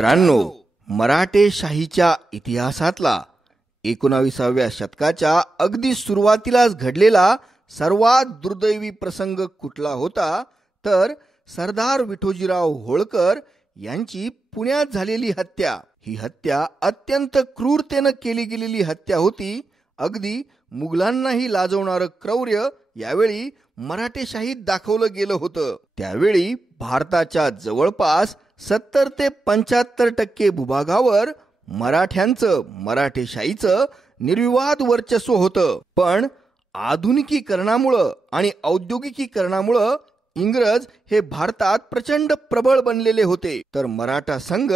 मित्रांनो, मराठेशाहीच्या इतिहासातला 19व्या शतकाच्या अगदी सुरुवातीलाच घडलेला सर्वात दुर्दैवी प्रसंग कुठला होता तर सरदार विठोजीराव होळकर यांची पुण्यात झालेली हत्या। ही हत्या अत्यंत क्रूरतेने केली गेलेली हत्या होती। अगदी मुघलांनाही लाजवणारं क्रौर्य यावेळी मराठेशाहीत दाखवलं गेलं होतं। त्यावेळी भारताच्या जवळपास 70 ते 75% भूभागावर मराठ्यांचं मराठेशाहीचं निर्विवाद वर्चस्व होतं। पण आधुनिकीकरणामुळे आणि औद्योगिकीकरणामुळे इंग्रज हे भारतात प्रचंड प्रबळ बनलेले होते, तर मराठा संघ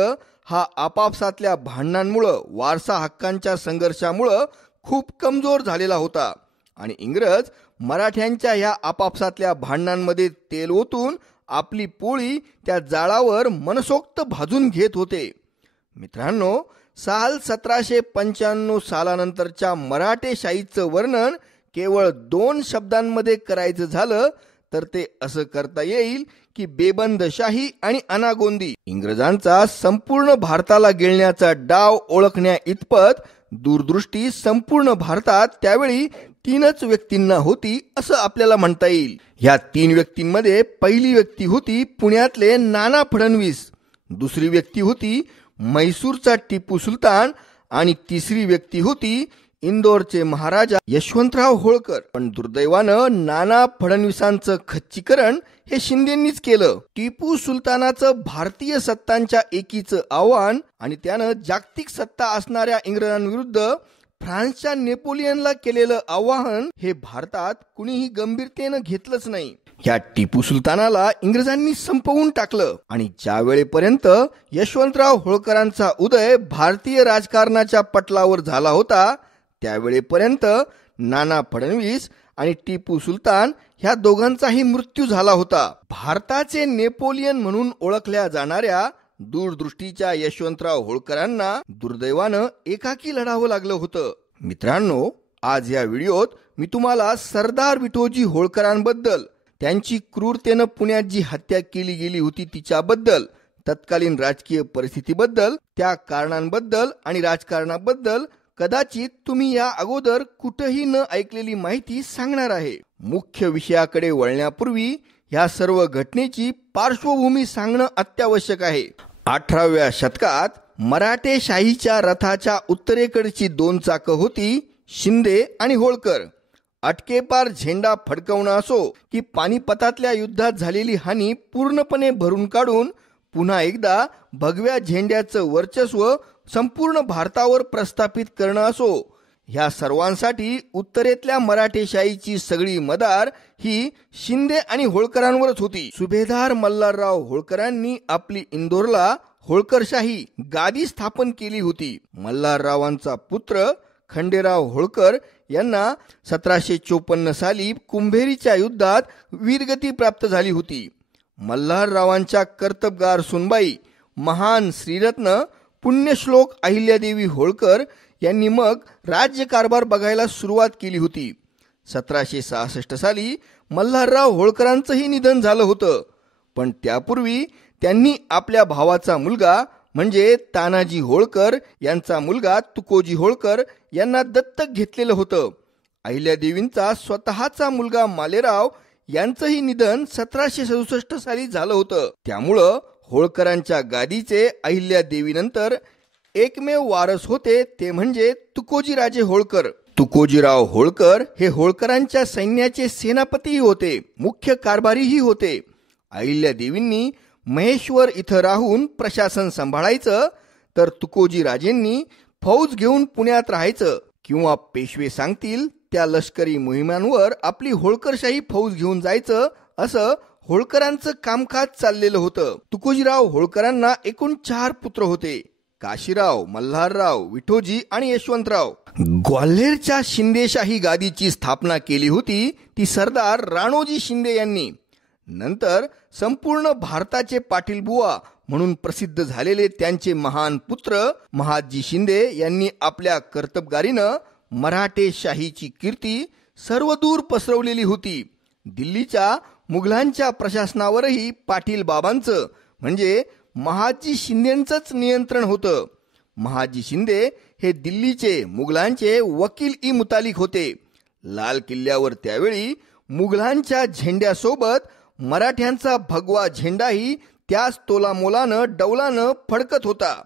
हा आपापसातल्या भांडणांमुळे वारसा हक्कांच्या संघर्षामुळे खूप कमजोर झालेला होता आणि इंग्रज मराठ्यांच्या या आपापसातल्या भांडणांमध्ये तेल ओतून आपली पोळी त्या जाळावर मनसोक्त भाजून घेत होते। मित्रांनो, साल 1795 सालानंतरच्या मराठेशाहीचं वर्णन केवळ 2 शब्दांमध्ये करायचं झालं तर ते असं करता येईल की बेबंदशाही आणि अनागोंदी। इंग्रजांचा संपूर्ण भारताला गिळण्याचा डाव ओळखण्या इतपत दूरदृष्टी संपूर्ण भारतात त्यावेळी 3च व्यक्तींना होती असं आपल्याला म्हणता येईल। या 3 व्यक्तींमध्ये पहिली व्यक्ती होती पुण्यातले नाना फडणवीस, दुसरी व्यक्ती होती म्हैसूरचा टिपू सुलतान आणि तिसरी व्यक्ती होती इंदोरचे महाराजा यशवंतराव होळकर। पण दुर्दैवानं नाना फडणवीसांचं खच्चीकरण हे शिंदेंनीच केलं। टिपू सुलतानाचं भारतीय सत्तांच्या एकीचं आव्हान आणि त्यानं जागतिक सत्ता असणाऱ्या इंग्रजांविरुद्ध फ्रान्सच्या नेपोलियनला केलेलं आवाहन हे भारतात कुणीही गंभीरतेनं घेतलंच नाही। या टिपू सुलतानाला इंग्रजांनी संपवून टाकलं आणि ज्या वेळेपर्यंत यशवंतराव होळकरांचा उदय भारतीय राजकारणाच्या पटलावर झाला होता त्यावेळेपर्यंत नाना फडणवीस आणि टिपू सुलतान ह्या दोघांचाही मृत्यू झाला होता। भारताचे नेपोलियन म्हणून ओळखल्या जाणाऱ्या दूरदृष्टीच्या यशवंतराव होळकरांना दुर्दैवानं एकाकी लढावं लागलं होतं। मित्रांनो, आज या व्हिडिओत मी तुम्हाला सरदार विठोजी होळकरांबद्दल, त्यांची क्रूरतेनं पुण्यात जी हत्या केली गेली होती तिच्याबद्दल, तत्कालीन राजकीय परिस्थितीबद्दल, त्या कारणांबद्दल आणि राजकारणाबद्दल कदाचित तुम्ही या अगोदर कुठेही न ऐकलेली माहिती सांगणार आहे। मुख्य विषयाकडे वळण्यापूर्वी या सर्व घटनेची पार्श्वभूमी सांगणं अत्यावश्यक आहे। 18व्या शतकात मराठेशाहीच्या रथाच्या उत्तरेकडची 2 चाकं होती, शिंदे आणि होळकर। अटकेपार झेंडा फडकवणं असो की पानिपतातल्या युद्धात झालेली हानी पूर्णपणे भरून काढून पुन्हा एकदा भगव्या झेंड्याचं वर्चस्व संपूर्ण भारतावर प्रस्थापित करणं असो, ह्या सर्वांसाठी उत्तरेतल्या मराठेशाहीची सगळी मदार ही शिंदे आणि होळकरांवरच होती। सुभेदार मल्हारराव होळकरांनी आपली इंदोरला होळकरशाही गादी स्थापन केली होती। मल्हाररावांचा पुत्र खंडेराव होळकर यांना 1754 साली कुंभेरीच्या युद्धात वीरगती प्राप्त झाली होती। मल्हाररावांच्या कर्तबगार सुनबाई महान श्रीरत्न पुण्यश्लोक अहिल्यादेवी होळकर यांनी मग राज्यकारभार बघायला सुरुवात केली होती। 1766 साली मल्हारराव होळकरांचंही निधन झालं होतं, पण त्यापूर्वी त्यांनी आपल्या भावाचा मुलगा म्हणजे तानाजी होळकर यांचा मुलगा तुकोजी होळकर यांना दत्तक घेतलेलं होतं। अहिल्यादेवींचा स्वतःचा मुलगा मालेराव यांचंही निधन 1767 साली झालं होतं। त्यामुळं होळकरांच्या गादीचे अहिल्यादेवीनंतर एकमेव वारस होते ते म्हणजे तुकोजीराजे होळकर। तुकोजीराव होळकर हे होळकरांच्या सैन्याचे सेनापतीही होते, मुख्य कारभारीही होते। अहिल्यादेवींनी महेश्वर इथं राहून प्रशासन सांभाळायचं, तर तुकोजीराजेंनी फौज घेऊन पुण्यात राहायचं किंवा पेशवे सांगतील त्या लष्करी मोहिमांवर आपली होळकरशाही फौज घेऊन जायचं, असं होळकरांचं कामकाज चाललेलं होतं। तुकोजीराव होळकरांना एकूण 4 पुत्र होते, काशीराव, मल्हारराव, विठोजी आणि यशवंतराव। ग्वाल्हेरच्या शिंदेशाही गादीची स्थापना केली होती ती सरदार राणोजी शिंदे यांनी। नंतर संपूर्ण भारताचे पाटील बुवा म्हणून प्रसिद्ध झालेले त्यांचे महान पुत्र महादजी शिंदे यांनी आपल्या कर्तबगारीनं मराठेशाहीची कीर्ती सर्वदूर पसरवलेली होती। दिल्लीच्या मुघलांच्या प्रशासनावरही पाटील बाबांचं म्हणजे महादजी शिंदेंचंच नियंत्रण होतं. महादजी शिंदे हे दिल्लीचे मुघलांचे वकील ई मुतालिक होते. लाल किल्ल्यावर त्यावेळी मुघलांच्या झेंड्यासोबत मराठ्यांचा भगवा झेंडाही त्याच तोलामोलानं डौलानं फडकत होता.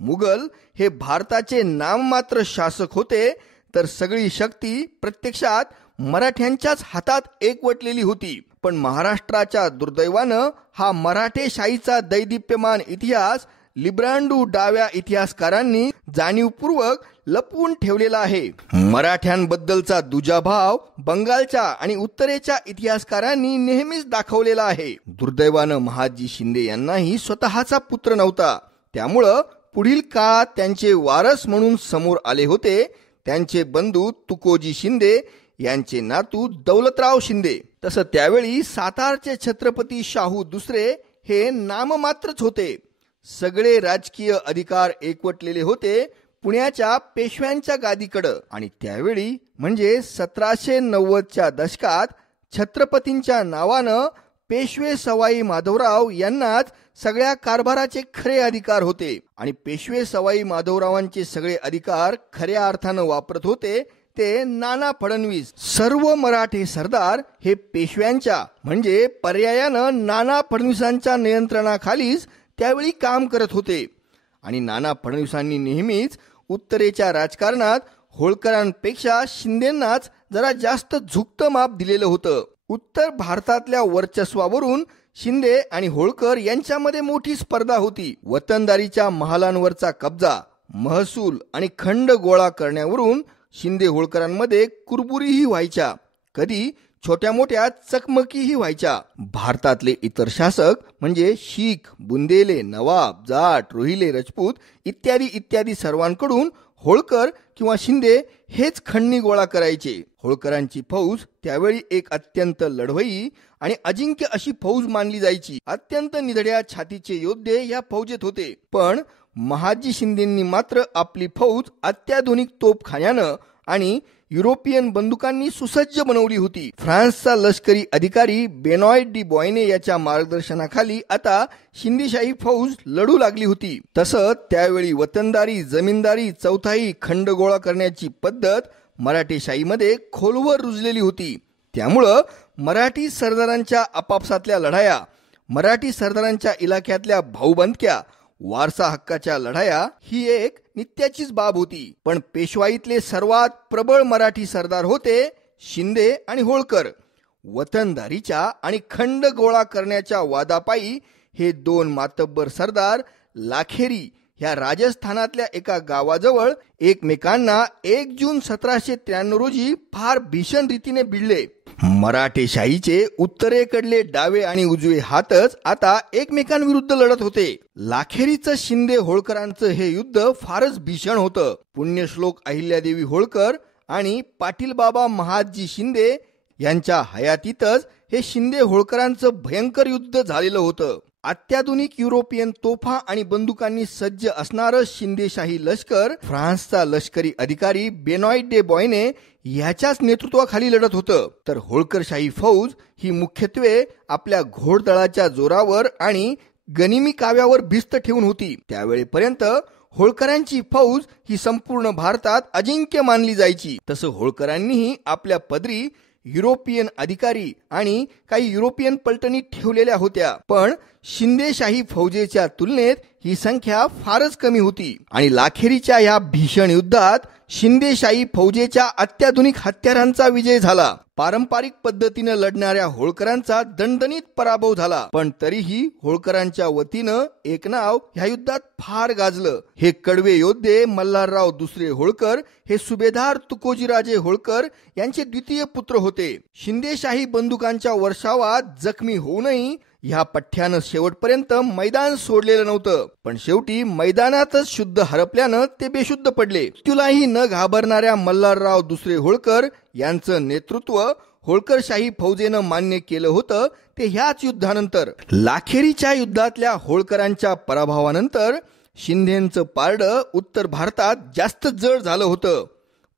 मुघल हे भारताचे नाममात्र शासक होते, तर सगळी शक्ती प्रत्यक्षात मराठ्यांच्याच हातात एकवटलेली होती. पण महाराष्ट्राच्या दुर्दैवानं हा मराठेशाहीचा दैदिप्यमान इतिहास लिब्रांडू डाव्या इतिहासकारांनी जाणीवपूर्वक लपवून ठेवलेला आहे. मराठ्यांबद्दलचा दुजाभाव बंगालच्या आणि उत्तरेच्या इतिहासकारांनी नेहमीच दाखवलेला आहे. दुर्दैवानं महादजी शिंदे यांनाही स्वतःचा पुत्र नव्हता. त्यामुळं पुढील काळात त्यांचे वारस म्हणून समोर आले होते त्यांचे बंधू तुकोजी शिंदे यांचे नातू दौलतराव शिंदे. तसं त्यावेळी सातारचे छत्रपती शाहू दुसरे हे नाममात्रच होते. सगळे राजकीय अधिकार एकवटलेले होते पुण्याच्या पेशव्यांच्या गादीकडं. आणि त्यावेळी म्हणजे 1790च्या दशकात छत्रपतींच्या नावानं पेशवे सवाई माधवराव यांनाच सगळ्या कारभाराचे खरे अधिकार होते. आणि पेशवे सवाई माधवरावांचे सगळे अधिकार खऱ्या अर्थानं वापरत होते ते नाना फडणवीस. सर्व मराठे सरदार हे पेशव्यांच्या म्हणजे पर्यायानं नाना फडणवीसांच्या नियंत्रणाखालीच त्यावेळी काम करत होते. आणि नाना फडणवीसांनी नेहमीच उत्तरेच्या राजकारणात होळकरांपेक्षा शिंदेंनाच जरा जास्त झुकतं माप दिलेलं होतं. उत्तर भारतातल्या वर्चस्वावरून शिंदे आणि होळकर यांच्यामध्ये मोठी स्पर्धा होती. वतनदारीच्या महालांवरचा कब्जा, महसूल आणि खंड गोळा करण्यावरून शिंदे होळकरांमध्ये कुरबुरीही व्हायच्या, कधी छोट्या मोठ्या चकमकीही व्हायच्या. भारतातले इतर शासक म्हणजे शीख, बुंदेले, नवाब, जाट, रोहिले, राजपूत इत्यादी इत्यादी सर्वांकडून होळकर किंवा शिंदे हेच खंडणी गोळा करायचे. होळकरांची फौज त्यावेळी एक अत्यंत लढवई आणि अजिंक्य अशी फौज मानली जायची. अत्यंत निधड्या छातीचे योद्धे या फौजेत होते. पण महादजी शिंदेंनी मात्र आपली फौज अत्याधुनिक तोफखान्यानं आणि युरोपियन बंदुकांनी सुसज्ज बनवली होती. फ्रान्सचा लष्करी अधिकारी बेनॉइट डी बॉयने याच्या मार्गदर्शनाखाली आता शिंदेशाही फौज लढू लागली होती. तसं त्यावेळी वतनदारी, जमीनदारी, चौथाई, खंड गोळा करण्याची पद्धत मराठेशाहीमध्ये खोलवर रुजलेली होती. त्यामुळं मराठी सरदारांच्या आपापसातल्या लढाया, मराठी सरदारांच्या इलाक्यातल्या भाऊबंदक्या, वारसा हक्काच्या लढाया ही एक नित्याचीच बाब होती. पण पेशवाईतले सर्वात प्रबळ मराठी सरदार होते शिंदे आणि होळकर. वतनदारीच्या आणि खंड गोळा करण्याच्या वादापायी हे दोन मातब्बर सरदार लाखेरी ह्या राजस्थानातल्या एका गावाजवळ एकमेकांना 1 जून 1793 रोजी फार भीषण रीतीने भिडले. मराठेशाहीचे उत्तरेकडले डावे आणि उजवे हातच आता एकमेकांविरुद्ध लढत होते. लाखेरीचं शिंदे होळकरांचं हे युद्ध फारच भीषण होतं. पुण्यश्लोक अहिल्यादेवी होळकर आणि पाटील बाबा महादजी शिंदे यांच्या हयातीतच हे शिंदे होळकरांचं भयंकर युद्ध झालेलं होतं. अत्याधुनिक युरोपियन तोफा आणि बंदुकांनी सज्ज असणारं शिंदेशाही लष्कर फ्रान्सचा लष्करी अधिकारी बेनॉइट डे बॉयने ह्याच्याच नेतृत्वाखाली लढत होतं. तर होळकरशाही फौज ही मुख्यत्वे आपल्या घोडदळाच्या जोरावर आणि गनिमी काव्यावर भिस्त ठेवून होती. त्यावेळेपर्यंत होळकरांची फौज ही संपूर्ण भारतात अजिंक्य मानली जायची. तसं होळकरांनीही आपल्या पदरी युरोपियन अधिकारी आणि काही युरोपियन पलटणी ठेवलेल्या होत्या. पण शिंदेशाही फौजेच्या तुलनेत ही संख्या फारच कमी होती. आणि लाखेरीच्या या भीषण युद्धात शिंदेशाही फौजेच्या अत्याधुनिक हत्यारांचा विजय झाला. पारंपरिक पद्धतीनं लढणाऱ्या होळकरांचा दणदणीत पराभव झाला. पण तरीही होळकरांच्या वतीनं एक नाव ह्या युद्धात फार गाजलं. हे कडवे योद्धे मल्हारराव दुसरे होळकर हे सुभेदार तुकोजीराजे होळकर यांचे द्वितीय पुत्र होते. शिंदेशाही बंदुकांच्या वर्षावात जखमी होऊनही ह्या पठ्ठ्यानं शेवटपर्यंत मैदान सोडलेलं नव्हतं. पण शेवटी मैदानातच शुद्ध हरपल्यानं ते बेशुद्ध पडले. मृत्यूलाही न घाबरणाऱ्या मल्हारराव दुसरे होळकर यांचं नेतृत्व होळकरशाही फौजेनं मान्य केलं होतं ते ह्याच युद्धानंतर. लाखेरीच्या युद्धातल्या होळकरांच्या पराभवानंतर शिंदेंचं पारडं उत्तर भारतात जास्त जड झालं होतं.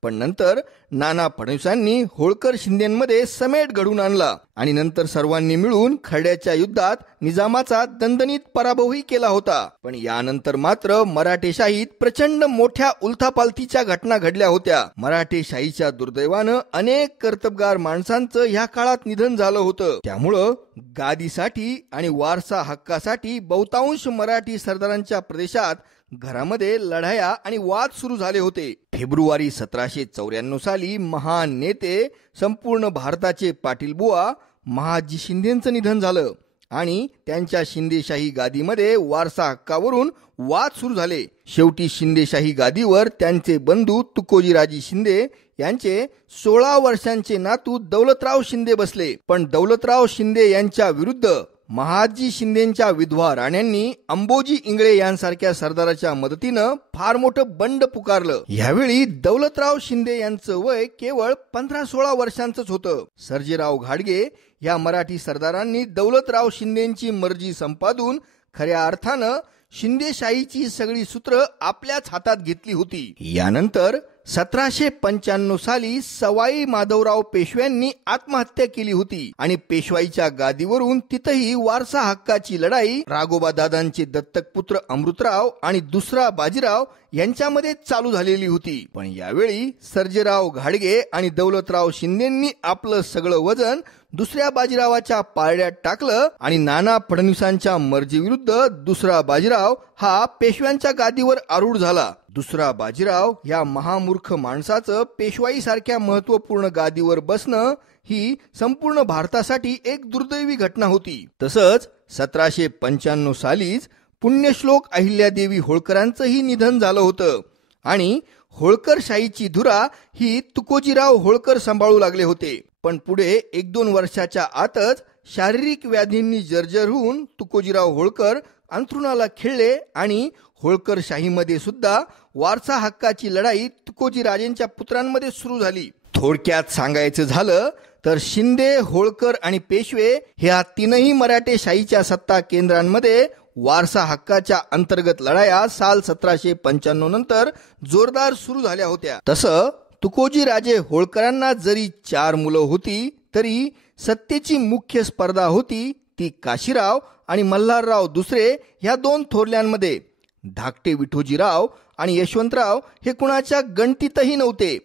पण नंतर नाना फडणवीसांनी होळकर शिंदेमध्ये समेट घडवून आणला आणि नंतर सर्वांनी मिळून खर्ड्याच्या युद्धात निजामाचा दणदणीत पराभवही केला होता. पण यानंतर मात्र मराठेशाहीत प्रचंड मोठ्या उलथापालथीच्या घटना घडल्या होत्या. मराठेशाहीच्या दुर्दैवानं अनेक कर्तबगार माणसांचं ह्या काळात निधन झालं होतं. त्यामुळं गादीसाठी आणि वारसा हक्कासाठी बहुतांश मराठी सरदारांच्या प्रदेशात घरामध्ये लढाया आणि वाद सुरू झाले होते. फेब्रुवारी 1794 साली महान नेते संपूर्ण भारताचे पाटील बुवा महाजी शिंदेचं निधन झालं आणि त्यांच्या शिंदेशाही गादीमध्ये वारसा हक्कावरून वाद सुरू झाले. शेवटी शिंदेशाही गादीवर त्यांचे बंधू तुकोजीराजे शिंदे यांचे 16 वर्षांचे नातू दौलतराव शिंदे बसले. पण दौलतराव शिंदे यांच्या विरुद्ध महाजी शिंदेच्या विधवा राण्यांनी अंबोजी इंगळे यांसारख्या सरदाराच्या मदतीनं फार मोठं बंड पुकारलं. यावेळी दौलतराव शिंदे यांचं वय केवळ 15-16 वर्षांचंच होतं. सर्जेराव घाडगे या मराठी सरदारांनी दौलतराव शिंदेची मर्जी संपादून खऱ्या अर्थानं शिंदेशाहीची सगळी सूत्र आपल्याच हातात घेतली होती. यानंतर 1795 साली सवाई माधवराव पेशव्यांनी आत्महत्या केली होती आणि पेशवाईच्या गादीवरून तिथंही वारसा हक्काची लढाई राघोबा दादांचे दत्तक पुत्र अमृतराव आणि दुसरा बाजीराव यांच्यामध्ये चालू झालेली होती. पण यावेळी सर्जेराव घाडगे आणि दौलतराव शिंदेंनी आपलं सगळं वजन दुसऱ्या बाजीरावाच्या पारड्यात टाकलं आणि नाना फडणवीसांच्या मर्जीविरुद्ध दुसरा बाजीराव हा पेशव्यांच्या गादीवर आरूढ झाला. दुसरा बाजीराव या महामूर्ख माणसाचं पेशवाई सारख्या महत्वपूर्ण गादीवर बसणं ही संपूर्ण भारतासाठी एक दुर्दैवी घटना होती. तसंच 1795 सालीच पुण्यश्लोक अहिल्यादेवी होळकरांचंही निधन झालं होतं आणि होळकरशाहीची धुरा ही तुकोजीराव होळकर सांभाळू लागले होते. पण पुढे 1-2 वर्षाच्या आतच शारीरिक व्याधींनी जर्जर होऊन तुकोजीराव होळकर अंथरुणाला खिळले आणि होळकर शाहीमध्ये सुद्धा वारसा हक्काची लढाई तुकोजीराजेंच्या पुत्रांमध्ये सुरू झाली. थोडक्यात सांगायचं झालं तर शिंदे, होळकर आणि पेशवे ह्या तीनही मराठे शाहीच्या सत्ता केंद्रांमध्ये वारसा हक्काच्या अंतर्गत लढाया साल 1795 नंतर जोरदार सुरू झाल्या होत्या. तसं तुकोजीराजे होळकरांना जरी 4 मुलं होती तरी सत्तेची मुख्य स्पर्धा होती ती काशीराव आणि मल्हारराव दुसरे ह्या 2 थोरल्यांमध्ये. धाकटे विठोजीराव आणि यशवंतराव हे कुणाच्या गणतीतही नव्हते.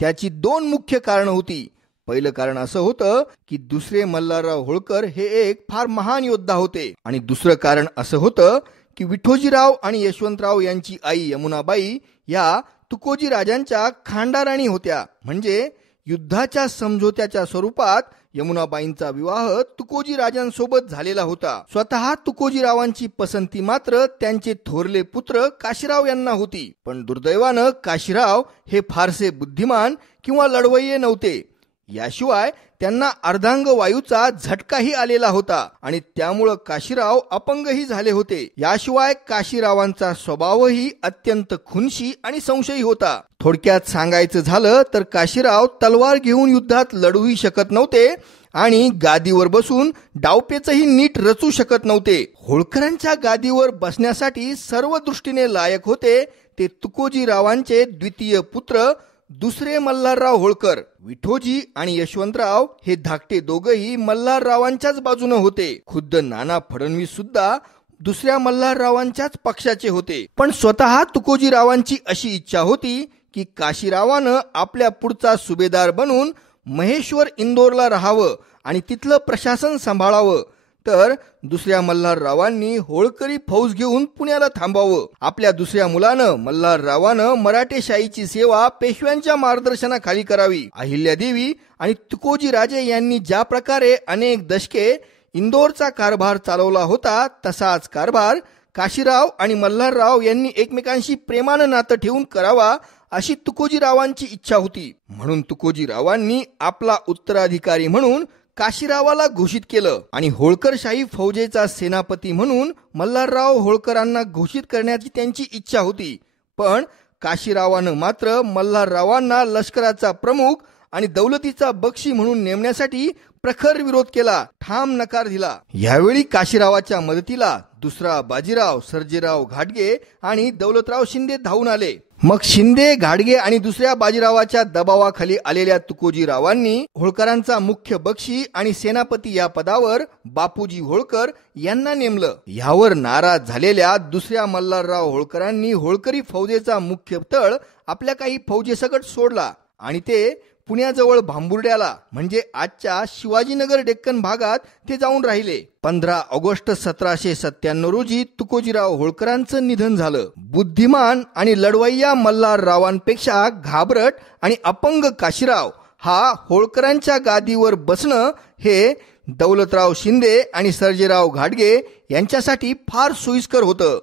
त्याची 2 मुख्य कारणं होती. पहिलं कारण असं होतं की दुसरे मल्हारराव होळकर हे एक फार महान योद्धा होते आणि दुसरं कारण असं होतं की विठोजीराव आणि यशवंतराव यांची आई यमुनाबाई या तुकोजी राजांच्या खांडाराणी होत्या. म्हणजे युद्धाच्या समझोत्याच्या स्वरूपात यमुनाबाईंचा विवाह तुकोजी राजांसोबत झालेला होता. स्वतः तुकोजीरावांची पसंती मात्र त्यांचे थोरले पुत्र काशीराव यांना होती. पण दुर्दैवानं काशीराव हे फारसे बुद्धिमान किंवा लढवय्ये नव्हते. याशिवाय त्यांना अर्धांग वायूचा झटकाही आलेला होता आणि त्यामुळं काशीराव अपंगही झाले होते. याशिवाय काशीरावांचा स्वभावही अत्यंत खुनशी आणि संशयी होता. थोडक्यात सांगायचं झालं तर काशीराव तलवार घेऊन युद्धात लढूही शकत नव्हते आणि गादीवर बसून डावपेचही नीट रचू शकत नव्हते. होळकरांच्या गादीवर बसण्यासाठी सर्व दृष्टीने लायक होते ते तुकोजीरावांचे द्वितीय पुत्र दुसरे मल्हारराव होळकर. विठोजी आणि यशवंतराव हे धाकटे दोघंही मल्हाररावांच्याच बाजूने होते. खुद्द नाना फडणवीस सुद्धा दुसऱ्या मल्हाररावांच्याच पक्षाचे होते. पण स्वतः तुकोजीरावांची अशी इच्छा होती की काशीरावानं आपल्या पुढचा सुभेदार बनून महेश्वर इंदोरला राहावं आणि तिथलं प्रशासन सांभाळावं. तर दुसऱ्या मल्हाररावांनी होळकरी फौज घेऊन पुण्याला थांबावं. आपल्या दुसऱ्या मुलानं मल्हाररावानं मराठेशाहीची सेवा पेशव्यांच्या मार्गदर्शनाखाली करावी. अहिल्यादेवी आणि तुकोजीराजे यांनी ज्या प्रकारे अनेक दशके इंदोरचा कारभार चालवला होता तसाच कारभार काशीराव आणि मल्हारराव यांनी एकमेकांशी प्रेमानं नातं ठेवून करावा अशी तुकोजीरावांची इच्छा होती. म्हणून तुकोजीरावांनी आपला उत्तराधिकारी म्हणून काशीरावाला घोषित केलं आणि होळकरशाही फौजेचा सेनापती म्हणून मल्हारराव होळकरांना घोषित करण्याची त्यांची इच्छा होती. पण काशीरावानं मात्र मल्हाररावांना लष्कराचा प्रमुख आणि दौलतीचा बक्षी म्हणून नेमण्यासाठी प्रखर विरोध केला, ठाम नकार दिला. यावेळी काशीरावाच्या मदतीला दुसरा बाजीराव, सर्जेराव घाटगे आणि दौलतराव शिंदे धावून आले. मग शिंदे, घाडगे आणि दुसऱ्या बाजीरावाच्या दबावाखाली आलेल्या तुकोजीरावांनी होळकरांचा मुख्य बक्षी आणि सेनापती या पदावर बापूजी होळकर यांना नेमलं. यावर नाराज झालेल्या दुसऱ्या मल्हारराव होळकरांनी होळकरी फौजेचा मुख्य तळ आपल्या काही फौजेसकट सोडला आणि ते पुण्याजवळ भांबुर्ड्याला म्हणजे आजच्या शिवाजीनगर डेक्कन भागात ते जाऊन राहिले. 15 ऑगस्ट 1797 रोजी तुकोजीराव होळकरांचं निधन झालं. बुद्धिमान आणि लढवय्या मल्हाररावांपेक्षा घाबरट आणि अपंग काशीराव हा होळकरांच्या गादीवर बसणं हे दौलतराव शिंदे आणि सर्जेराव घाडगे यांच्यासाठी फार सोयीस्कर होतं.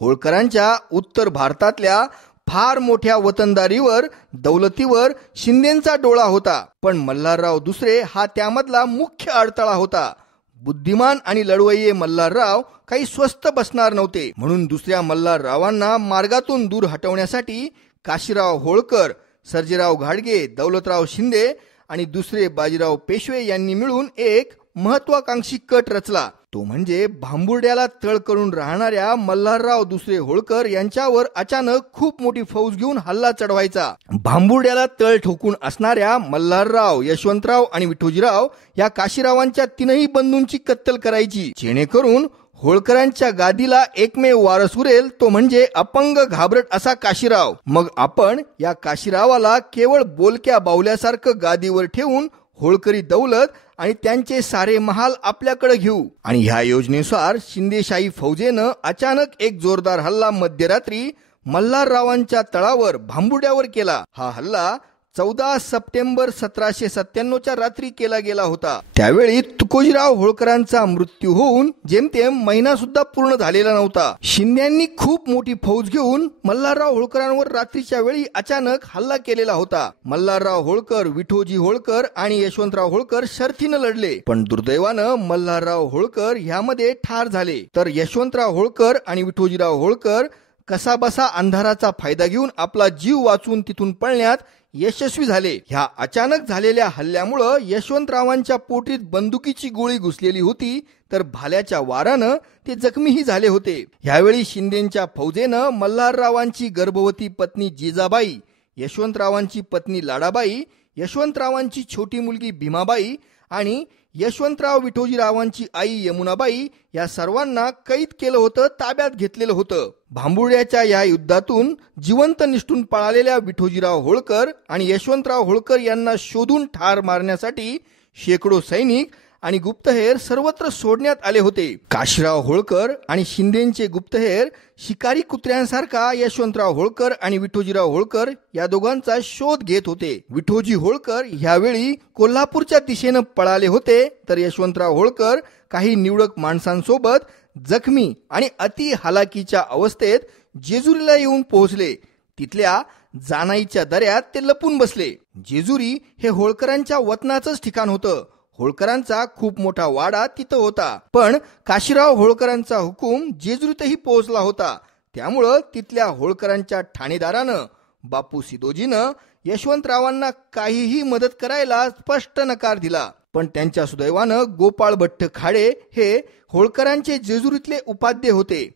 होळकरांच्या उत्तर भारतातल्या फार मोठ्या वतनदारीवर, दौलतीवर शिंदेंचा डोळा होता, पण मल्हारराव दुसरे हा त्यामधला मुख्य अडथळा होता. बुद्धिमान आणि लढवय्ये मल्हारराव काही स्वस्त बसणार नव्हते, म्हणून दुसऱ्या मल्हाररावांना मार्गातून दूर हटवण्यासाठी काशीराव होळकर, सर्जेराव घाडगे, दौलतराव शिंदे आणि दुसरे बाजीराव पेशवे यांनी मिळून एक महत्वाकांक्षी कट रचला. तो म्हणजे भांबुर्ड्याला तळ करून राहणाऱ्या मल्हारराव दुसरे होळकर यांच्यावर अचानक खूप मोठी फौज घेऊन हल्ला चढवायचा. भांबुर्ड्याला तळ ठोकून असणाऱ्या मल्हारराव, यशवंतराव आणि विठोजीराव या काशीरावांच्या तीनही बंधूंची कत्तल करायची, जेणेकरून होळकरांच्या गादीला एकमेव वारस उरेल, तो म्हणजे अपंग घाबरट असा काशीराव. मग आपण या काशीरावाला केवळ बोलक्या बावल्यासारखं गादीवर ठेवून होळकरी दौलत आणि त्यांचे सारे महाल आपल्याकडे घेऊ. आणि ह्या योजनेनुसार शिंदेशाही फौजेनं अचानक एक जोरदार हल्ला मध्यरात्री मल्हाररावांच्या तळावर भांबुर्ड्यावर केला. हा हल्ला 14 सप्टेंबर 1797 रात्री केला गेला होता. त्यावेळी तुकोजीराव होळकरांचा मृत्यू होऊन जेमतेम महिना सुद्धा पूर्ण झालेला नव्हता. शिंद्यांनी खूप मोठी फौज घेऊन मल्हारराव होळकरांवर रात्रीच्या वेळी अचानक हल्ला केलेला होता. मल्हारराव होळकर, विठोजी होळकर आणि यशवंतराव होळकर शर्थीनं लढले, पण दुर्दैवानं मल्हारराव होळकर ह्यामध्ये ठार झाले, तर यशवंतराव होळकर आणि विठोजीराव होळकर कसाबसा अंधाराचा फायदा घेऊन आपला जीव वाचवून तिथून पळण्यात यशस्वी झाले. ह्या अचानक झालेल्या हल्ल्यामुळं यशवंतरावांच्या पोटीत बंदुकीची गोळी घुसलेली होती, तर भाल्याच्या वारानं ते जखमीही झाले होते. ह्यावेळी शिंदेच्या फौजेनं मल्हाररावांची गर्भवती पत्नी जिजाबाई, यशवंतरावांची पत्नी लाडाबाई, यशवंतरावांची छोटी मुलगी भीमाबाई आणि यशवंतराव विठोजीरावांची आई यमुनाबाई या सर्वांना कैद केलं होतं, ताब्यात घेतलेलं होतं. भांबुर्ड्याच्या या युद्धातून जिवंत निष्ठून पळालेल्या विठोजीराव होळकर आणि यशवंतराव होळकर यांना शोधून ठार मारण्यासाठी शेकडो सैनिक आणि गुप्तहेर सर्वत्र सोडण्यात आले होते. काशीराव होळकर आणि शिंदेचे गुप्तहेर शिकारी कुत्र्यांसारखा यशवंतराव होळकर आणि विठोजीराव होळकर या दोघांचा शोध घेत होते. विठोजी होळकर ह्यावेळी कोल्हापूरच्या दिशेनं पळाले होते, तर यशवंतराव होळकर काही निवडक माणसांसोबत जखमी आणि अति हालाकीच्या अवस्थेत जेजुरीला येऊन पोहोचले. तिथल्या जानाईच्या दऱ्यात ते लपून बसले. जेजुरी हे होळकरांच्या वतनाचंच ठिकाण होतं. होळकरांचा खूप मोठा वाडा तिथं होता, पण काशीराव होळकरांचा हुकूम जेजुरीतही पोहोचला होता. त्यामुळं तिथल्या होळकरांच्या ठाणेदारानं बापू सिदोजीनं यशवंतरावांना काहीही मदत करायला स्पष्ट नकार दिला. पण त्यांच्या सुदैवानं गोपाळ भट्ट खाडे हे होळकरांचे जेजुरीतले उपाध्ये होते.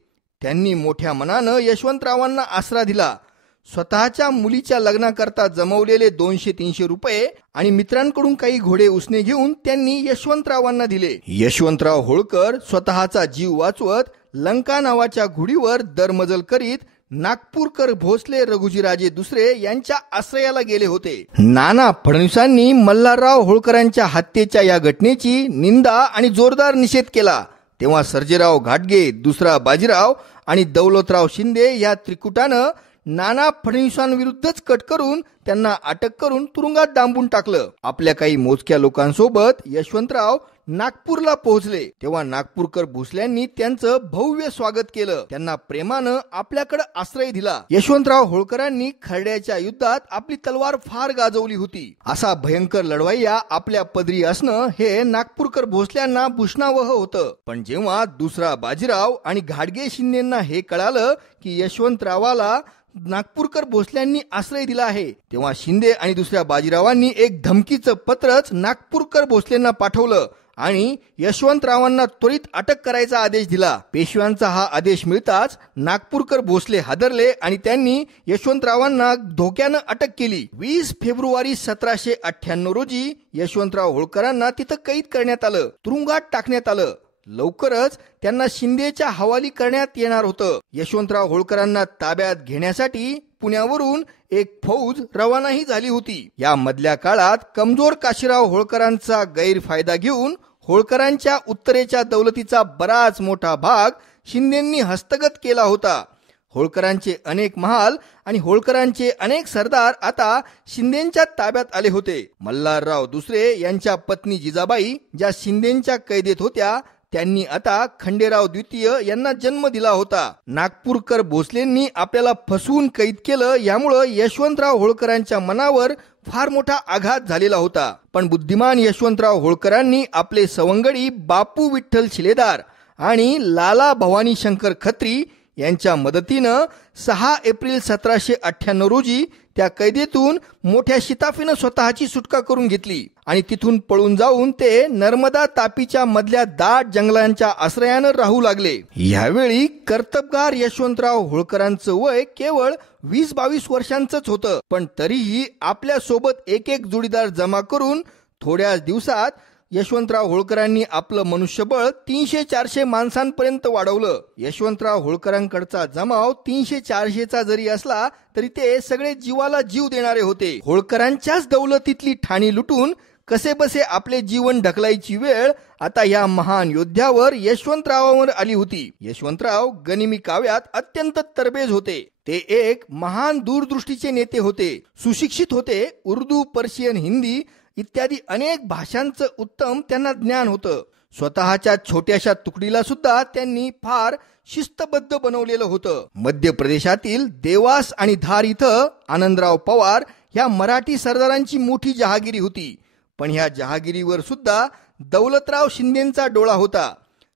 त्यांनी मोठ्या मनानं यशवंतरावांना आसरा दिला. स्वतःच्या मुलीच्या लग्नाकरता जमवलेले 200-300 रुपये आणि मित्रांकडून काही घोडे उसने घेऊन त्यांनी यशवंतरावांना दिले. यशवंतराव होळकर स्वतःचा जीव वाचवत लंका नावाच्या घोडीवर दरमजल करीत नागपूरकर भोसले रघुजीराजे दुसरे यांच्या आश्रयाला गेले होते. नाना फडणवीसांनी मल्हारराव होळकरांच्या हत्येच्या या घटनेची निंदा आणि जोरदार निषेध केला. तेव्हा सर्जेराव घाटगे, दुसरा बाजीराव आणि दौलतराव शिंदे या त्रिकुटानं नाना फडणवीसांविरुद्धच कट करून त्यांना अटक करून तुरुंगात डांबून टाकलं. आपल्या काही मोजक्या लोकांसोबत यशवंतराव नागपूरला पोहोचले. तेव्हा नागपूरकर भोसल्यांनी त्यांचं भव्य स्वागत केलं. त्यांना प्रेमानं आपल्याकडे आश्रय दिला. यशवंतराव होळकरांनी खर्ड्याच्या युद्धात आपली तलवार फार गाजवली होती. असा भयंकर लढवय्या आपल्या पदरी असणं हे नागपूरकर भोसल्यांना भूषणावह होतं. पण जेव्हा दुसरा बाजीराव आणि घाडगे शिंदेंना हे कळालं की यशवंतरावाला नागपूरकर भोसल्यांनी आश्रय दिला आहे, तेव्हा शिंदे आणि दुसऱ्या बाजीरावांनी एक धमकीचं पत्रच नागपूरकर भोसलेंना पाठवलं आणि यशवंतरावांना त्वरित अटक करायचा आदेश दिला. पेशव्यांचा हा आदेश मिळताच नागपूरकर भोसले हादरले आणि त्यांनी यशवंतरावांना धोक्यानं अटक केली. 20 फेब्रुवारी 1798 रोजी यशवंतराव होळकरांना तिथं कैद करण्यात आलं, तुरुंगात टाकण्यात आलं. लवकरच त्यांना शिंदेच्या हवाली करण्यात येणार होतं. यशवंतराव होळकरांना ताब्यात घेण्यासाठी पुण्यावरून एक फौज रवानाही झाली होती. या मधल्या काळात कमजोर काशीराव होळकरांचा गैरफायदा घेऊन होळकरांच्या उत्तरेच्या दौलतीचा बराच मोठा भाग शिंदेंनी हस्तगत केला होता. होळकरांचे अनेक महाल आणि होळकरांचे अनेक सरदार आता शिंदेंच्या ताब्यात आले होते. मल्हारराव दुसरे यांच्या पत्नी जिजाबाई ज्या शिंदेंच्या कैदेत होत्या, त्यांनी आता खंडेराव द्वितीय यांना जन्म दिला होता. नागपूरकर भोसलेंनी आपल्याला फसवून कैद केलं, यामुळं यशवंतराव होळकरांच्या मनावर फार मोठा आघात झालेला होता. पण बुद्धिमान यशवंतराव होळकरांनी आपले सवंगडी बापू विठ्ठल शिलेदार आणि लाला भवानी शंकर खत्री यांच्या मदतीनं 6 एप्रिल 1798 रोजी त्या कैदेतून मोठ्या शिताफीनं स्वतःची सुटका करून घेतली आणि तिथून पळून जाऊन ते नर्मदा तापीच्या मधल्या दाट जंगलांच्या आश्रयानं राहू लागले. यावेळी कर्तबगार यशवंतराव होळकरांचं वय केवळ 20-22 वर्षांचंच होतं. पण तरीही आपल्या सोबत एक एक जोडीदार जमा करून थोड्याच दिवसात यशवंतराव होळकरांनी आपलं मनुष्यबळ 300-400 माणसांपर्यंत वाढवलं. यशवंतराव होळकरांकडचा जमाव 300-400चा जरी असला तरी ते सगळे जीवाला जीव देणारे होते. होळकरांच्याच दौलतीतली ठाणी लुटून कसे बसे आपले जीवन ढकलायची वेळ आता या महान योद्ध्यावर यशवंतरावांवर आली होती. यशवंतराव गनिमी काव्यात अत्यंत तरबेज होते. ते एक महान दूरदृष्टीचे नेते होते, सुशिक्षित होते. उर्दू, पर्शियन, हिंदी इत्यादी अनेक भाषांचं उत्तम त्यांना ज्ञान होतं. स्वतःच्या छोट्याशा तुकडीला सुद्धा त्यांनी फार शिस्तबद्ध बनवलेलं होतं. मध्य प्रदेशातील देवास आणि धार इथं आनंदराव पवार ह्या मराठी सरदारांची मोठी जहागिरी होती. पण ह्या जहागिरीवर सुद्धा दौलतराव शिंदेंचा डोळा होता.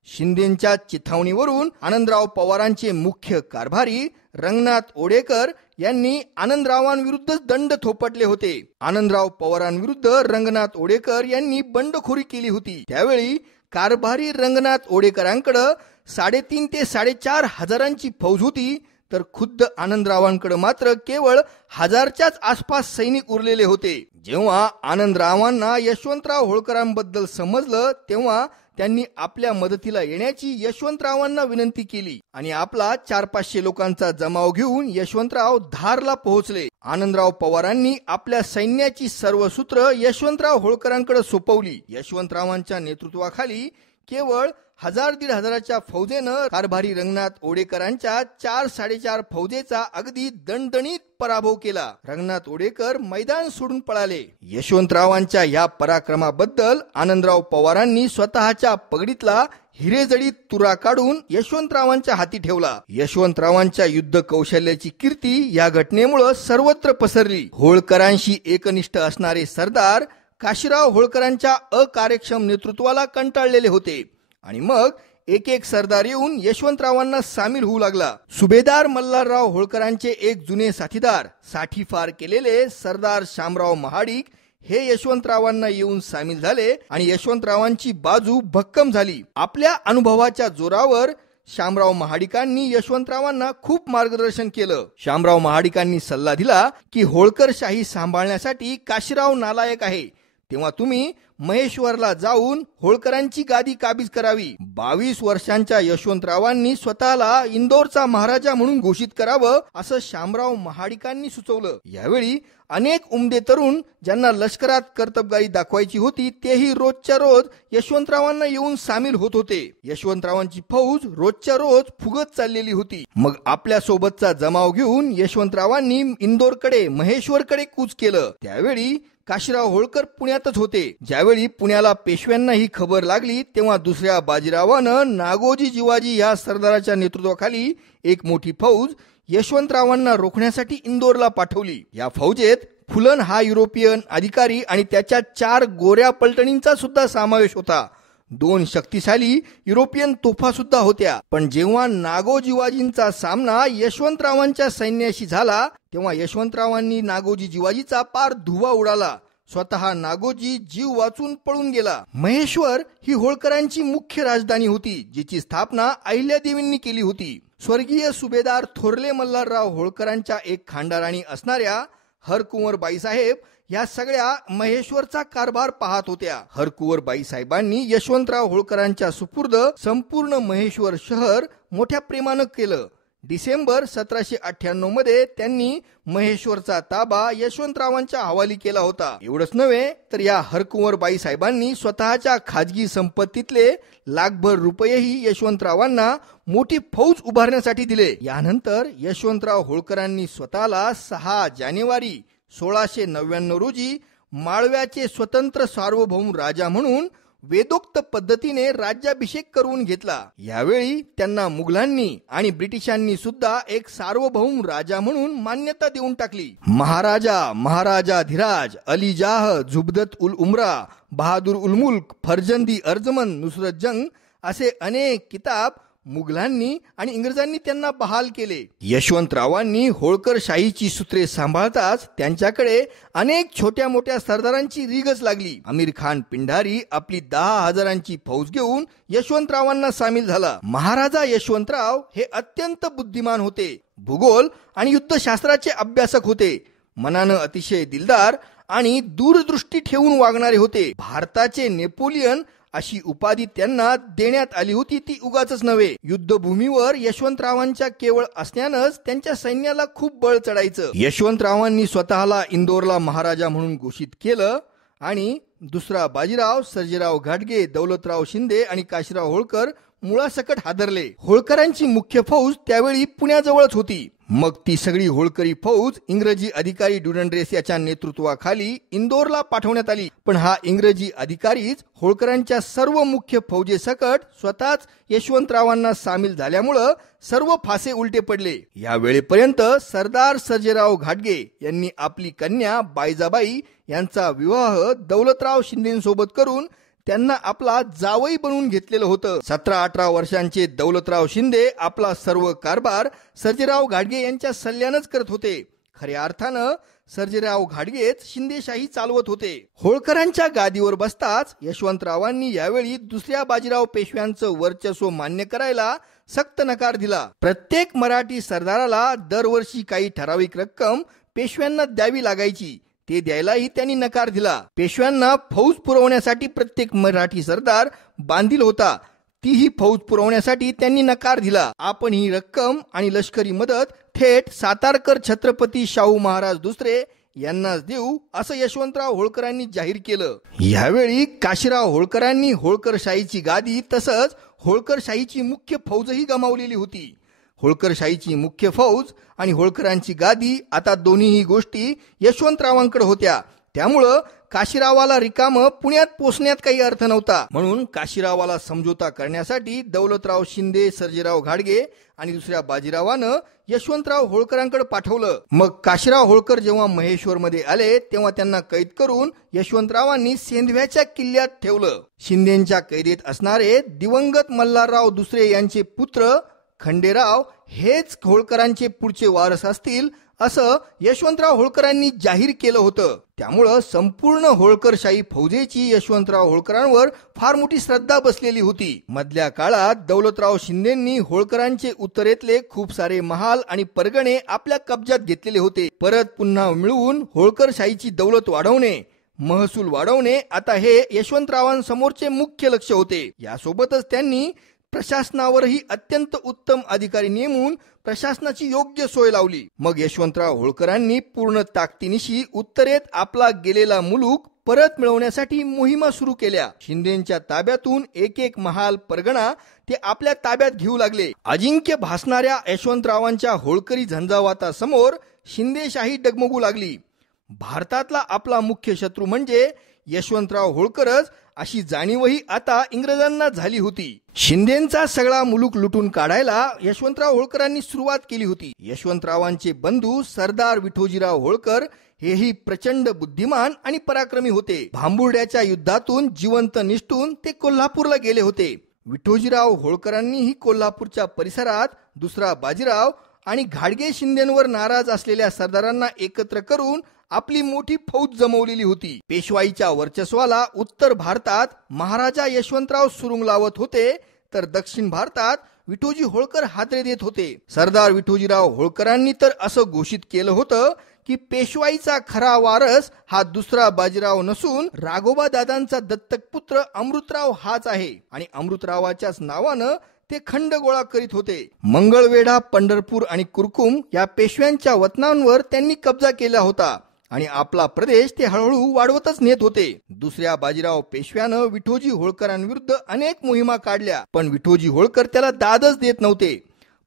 शिंदेंच्या चिथावणीवरून आनंदराव पवारांचे मुख्य कारभारी रंगनाथ ओडेकर यांनी आनंदरावांविरुद्ध दंड थोपटले होते. आनंदराव पवारांविरुद्ध रंगनाथ ओडेकर यांनी बंडखोरी केली होती. त्यावेळी कारभारी रंगनाथ ओडेकरांकडे 3.5 ते 4.5 हजारांची फौज होती, तर खुद्द आनंदरावांकडे मात्र केवळ 1000च्याच आसपास सैनिक उरलेले होते. जेव्हा आनंदरावांना यशवंतराव होळकरांबद्दल समजलं, तेव्हा त्यांनी आपल्या मदतीला येण्याची यशवंतरावांना विनंती केली आणि आपला 400-500 लोकांचा जमाव घेऊन यशवंतराव धारला पोहोचले. आनंदराव पवारांनी आपल्या सैन्याची सर्व सूत्र यशवंतराव होळकरांकडे सोपवली. यशवंतरावांच्या नेतृत्वाखाली केवळ 1000-1500च्या फौजेनं कारभारी रंगनाथ ओडेकरांच्या 4-4.5 फौजेचा अगदी दणदणीत पराभव केला. रंगनाथ ओडेकर मैदान सोडून पळाले. यशवंतरावांच्या या पराक्रमाबद्दल आनंदराव पवारांनी स्वतःच्या पगडीतला हिरेजडीत तुरा काढून यशवंतरावांच्या हाती ठेवला. यशवंतरावांच्या युद्ध कौशल्याची कीर्ती या घटनेमुळे सर्वत्र पसरली. होळकरांशी एकनिष्ठ असणारे सरदार काशीराव होळकरांच्या अकार्यक्षम नेतृत्वाला कंटाळलेले होते आणि मग एक एक सरदार येऊन यशवंतरावांना सामील होऊ लागला. सुभेदार मल्हारराव होळकरांचे एक जुने साथीदार, साठी फार केलेले सरदार शामराव महाडिक हे यशवंतरावांना येऊन सामील झाले आणि यशवंतरावांची बाजू भक्कम झाली. आपल्या अनुभवाच्या जोरावर शामराव महाडिकांनी यशवंतरावांना खूप मार्गदर्शन केलं. शामराव महाडिकांनी सल्ला दिला की होळकरशाही सांभाळण्यासाठी काशीराव नालायक आहे, तेव्हा तुम्ही महेश्वरला जाऊन होळकरांची गादी काबीज करावी. 22 वर्षांच्या यशवंतरावांनी स्वतःला इंदोरचा महाराजा म्हणून घोषित करावं असं शामराव महाडिकांनी सुचवलं. यावेळी अनेक उमदे तरुण ज्यांना लष्करात कर्तबगारी दाखवायची होती, तेही रोजच्या रोज यशवंतरावांना येऊन सामील होत होते. यशवंतरावांची फौज रोजच्या रोज फुगत चाललेली होती. मग आपल्या सोबतचा जमाव घेऊन यशवंतरावांनी इंदोरकडे, महेश्वरकडे कूच केलं. त्यावेळी काशीराव होळकर पुण्यातच होते. ज्यावेळी पुण्याला पेशव्यांना ही खबर लागली, तेव्हा दुसऱ्या बाजीरावानं नागोजी जिवाजी या सरदाराच्या नेतृत्वाखाली एक मोठी फौज यशवंतरावांना रोखण्यासाठी इंदोरला पाठवली. या फौजेत फुलन हा युरोपियन अधिकारी आणि त्याच्या 4 गोऱ्या पलटणींचा सुद्धा समावेश होता. 2 शक्तिशाली युरोपियन तोफा सुद्धा होत्या. पण जेव्हा नागोजीवाजींचा सामना यशवंतरावांच्या सैन्याशी झाला, तेव्हा यशवंतरावांनी नागोजी जिवाजीचा पार धुव्वा उडाला. स्वतः नागोजी जीव वाचून पळून गेला. महेश्वर ही होळकरांची मुख्य राजधानी होती, जिची स्थापना अहिल्यादेवींनी केली होती. स्वर्गीय सुभेदार थोरले मल्हारराव होळकरांच्या एक खांडाराणी असणाऱ्या हरकुंवर बाईसाहेब या सगळ्या महेश्वरचा कारभार पाहत होत्या. हरकुंवर बाईसाहेबांनी यशवंतराव होळकरांच्या सुपूर्द संपूर्ण महेश्वर शहर मोठ्या प्रेमानं केलं. डिसेंबर 1798 मध्ये त्यांनी महेश्वरचा ताबा यशवंतरावांच्या हवाली केला होता. एवढंच नव्हे तर या हरकुंवर बाईसाहेबांनी स्वतःच्या खाजगी संपत्तीतले लाखभर रुपयेही यशवंतरावांना मोठी फौज उभारण्यासाठी दिले. यानंतर यशवंतराव होळकरांनी स्वतःला 6 जानेवारी 1699 रोजी माळव्याचे स्वतंत्र सार्वभौम राजा म्हणून वेदोक्त पद्धतीने राज्याभिषेक करून घेतला. यावेळी त्यांना मुघलांनी आणि ब्रिटिशांनी सुद्धा एक सार्वभौम राजा म्हणून मान्यता देऊन टाकली. महाराजा धीराज, अली जाह, जुबदत उल उमरा, बहादूर उल मुल्क, फर्जंदी अर्जमन, नुसरत जंग असे अनेक किताब मुघलांनी आणि इंग्रजांनी त्यांना बहाल केले. यशवंतरावांनी होळकरशाहीची सूत्रे सांभाळताच त्यांच्याकडे अनेक छोट्या मोठ्या सरदारांची रीगच लागली. अमीर खान पिंढारी आपली 10,000ची फौज घेऊन यशवंतरावांना सामील झाला. महाराजा यशवंतराव हे अत्यंत बुद्धिमान होते. भूगोल आणि युद्धशास्त्राचे अभ्यासक होते. मनानं अतिशय दिलदार आणि दूरदृष्टी ठेवून वागणारे होते. भारताचे नेपोलियन अशी उपाधी त्यांना देण्यात आली होती, ती उगाचच नव्हे. युद्धभूमीवर यशवंतरावांच्या केवळ असण्यानंच त्यांच्या सैन्याला खूप बळ चढायचं. यशवंतरावांनी स्वतःला इंदोरला महाराजा म्हणून घोषित केलं आणि दुसरा बाजीराव, सर्जेराव घाटगे, दौलतराव शिंदे आणि काशीराव होळकर मुळासकट हादरले. होळकरांची मुख्य फौज त्यावेळी पुण्याजवळच होती. मग ती सगळी होळकरी फौज इंग्रजी अधिकारी ड्युरंड्रेस याच्या नेतृत्वाखाली इंदोरला पाठवण्यात आली. पण हा इंग्रजी अधिकारीच होळकरांच्या सर्व मुख्य फौजेसकट स्वतःच यशवंतरावांना सामील झाल्यामुळं सर्व फासे उलटे पडले. या वेळेपर्यंत सरदार सर्जेराव घाटगे यांनी आपली कन्या बायजाबाई यांचा विवाह दौलतराव शिंदेसोबत करून त्यांना आपला जावई बनवून घेतलेलं होतं. 17-18 वर्षांचे दौलतराव शिंदे आपला सर्व कारभार सर्जेराव घाटगे यांच्या सल्ल्यानंच करत होते. खऱ्या अर्थानं सर्जेराव घाटगेच शिंदेशाही चालवत होते. होळकरांच्या गादीवर बसताच यशवंतरावांनी यावेळी दुसऱ्या बाजीराव पेशव्यांचं वर्चस्व मान्य करायला सक्त नकार दिला. प्रत्येक मराठी सरदाराला दरवर्षी काही ठराविक रक्कम पेशव्यांना द्यावी लागायची. ते द्यायलाही त्यांनी नकार दिला. पेशव्यांना फौज पुरवण्यासाठी प्रत्येक मराठी सरदार बांधील होता. तीही फौज पुरवण्यासाठी त्यांनी नकार दिला. आपण ही रक्कम आणि लष्करी मदत थेट सातारकर छत्रपती शाहू महाराज दुसरे यांनाच देऊ असं यशवंतराव होळकरांनी जाहीर केलं. यावेळी काशीराव होळकरांनी होळकरशाहीची गादी तसंच होळकरशाहीची मुख्य फौजही गमावलेली होती. होळकरशाहीची मुख्य फौज आणि होळकरांची गादी आता दोन्हीही गोष्टी यशवंतरावांकडे होत्या. त्यामुळं काशीरावाला रिकामं पुण्यात पोचण्यात काही अर्थ नव्हता. म्हणून काशीरावाला समझोता करण्यासाठी दौलतराव शिंदे, सर्जेराव घाटगे आणि दुसऱ्या बाजीरावानं यशवंतराव होळकरांकडे पाठवलं. मग काशीराव होळकर जेव्हा महेश्वरमध्ये आले तेव्हा त्यांना कैद करून यशवंतरावांनी सेंधव्याच्या किल्ल्यात ठेवलं. शिंदेच्या कैदेत असणारे दिवंगत मल्हारराव दुसरे यांचे पुत्र खंडेराव हेच होळकरांचे पुढचे वारस असतील असं यशवंतराव होळकरांनी जाहीर केलं होतं. त्यामुळं संपूर्ण होळकरशाही फौजेची यशवंतराव होळकरांवर फार मोठी श्रद्धा बसलेली होती. मधल्या काळात दौलतराव शिंदेंनी होळकरांचे उत्तरेतले खूप सारे महाल आणि परगणे आपल्या कब्जात घेतलेले होते. परत पुन्हा मिळवून होळकरशाहीची दौलत वाढवणे, महसूल वाढवणे आता हे यशवंतरावांसमोरचे मुख्य लक्ष होते. यासोबतच त्यांनी प्रशासनावरही अत्यंत उत्तम अधिकारी नेमून प्रशासनाची योग्य सोय लावली. मग यशवंतराव होळकरांनी पूर्ण ताकदीनिशी उत्तरेत आपला गेलेला मुलूक परत मिळवण्यासाठी मोहिमा सुरू केल्या. शिंदेच्या ताब्यातून एक एक महाल परगणा ते आपल्या ताब्यात घेऊ लागले. अजिंक्य भासणाऱ्या यशवंतरावांच्या होळकरी झंझावातासमोर शिंदेशाही डगमगू लागली. भारतातला आपला मुख्य शत्रू म्हणजे यशवंतराव होळकरच अशी जाणीवही आता इंग्रजांना झाली होती. शिंदेचा सगळा मुलूक लुटून काढायला यशवंतराव होळकरांनी सुरुवात केली होती. यशवंतरावांचे बंधू सरदार विठोजीराव होळकर हेही प्रचंड बुद्धिमान आणि पराक्रमी होते. भांबुर्ड्याच्या युद्धातून जिवंत निष्ठून ते कोल्हापूरला गेले होते. विठोजीराव होळकरांनीही कोल्हापूरच्या परिसरात दुसरा बाजीराव आणि घाटगे शिंदेंवर नाराज असलेल्या सरदारांना एकत्र करून आपली मोठी फौज जमवलेली होती. पेशवाईच्या वर्चस्वाला उत्तर भारतात महाराजा यशवंतराव सुरुंग लावत होते, तर दक्षिण भारतात विठोजी होळकर हादरे देत होते. सरदार विठोजीराव होळकरांनी तर असं घोषित केलं होतं की पेशवाईचा खरा वारस हा दुसरा बाजीराव नसून राघोबा दादांचा दत्तक पुत्र अमृतराव हाच आहे, आणि अमृतरावाच्याच नावानं ते खंड गोळा करीत होते. मंगळवेढा, पंढरपूर आणि कुरकुम या पेशव्यांच्या वतनांवर त्यांनी कब्जा केला होता आणि आपला प्रदेश ते हळूहळू वाढवतच नेत होते. दुसऱ्या बाजीराव पेशव्यानं विठोजी होळकरांविरुद्ध अनेक मोहिमा काढल्या, पण विठोजी होळकर त्याला दादच देत नव्हते.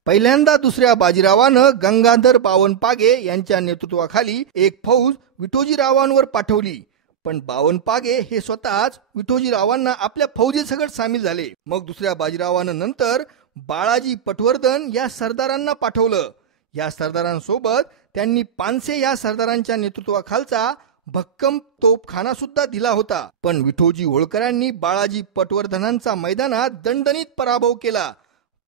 पहिल्यांदा दुसऱ्या बाजीरावानं गंगाधर बावनपागे यांच्या नेतृत्वाखाली एक फौज विठोजीरावांवर पाठवली, पण बावनपागे हे स्वतःच विठोजीरावांना आपल्या फौजेसकट सामील झाले. मग दुसऱ्या बाजीरावानं नंतर बाळाजी पटवर्धन या सरदारांना पाठवलं. या सरदारांसोबत त्यांनी पानसे या सरदारांच्या नेतृत्वाखालचा भक्कम तोफखाना सुद्धा दिला होता. पण विठोजी होळकरांनी बाळाजी पटवर्धनांचा मैदानात दणदणीत पराभव केला.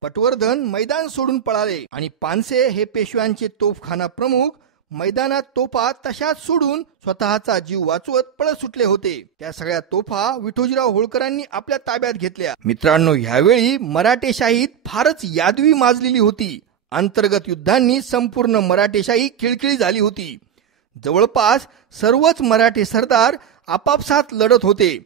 पटवर्धन मैदान सोडून पळाले आणि पानसे हे पेशव्यांचे तोफखाना प्रमुख मैदानात तोफा तशाच सोडून स्वतःचा जीव वाचवत पळत सुटले होते. त्या सगळ्या तोफा विठोजीराव होळकरांनी आपल्या ताब्यात घेतल्या. मित्रांनो, ह्यावेळी मराठेशाहीत फारच यादवी माजलेली होती. अंतर्गत युद्धांनी संपूर्ण मराठेशाही खिळखिळी झाली होती. जवळपास सर्वच मराठे सरदार आपापसात लढत होते.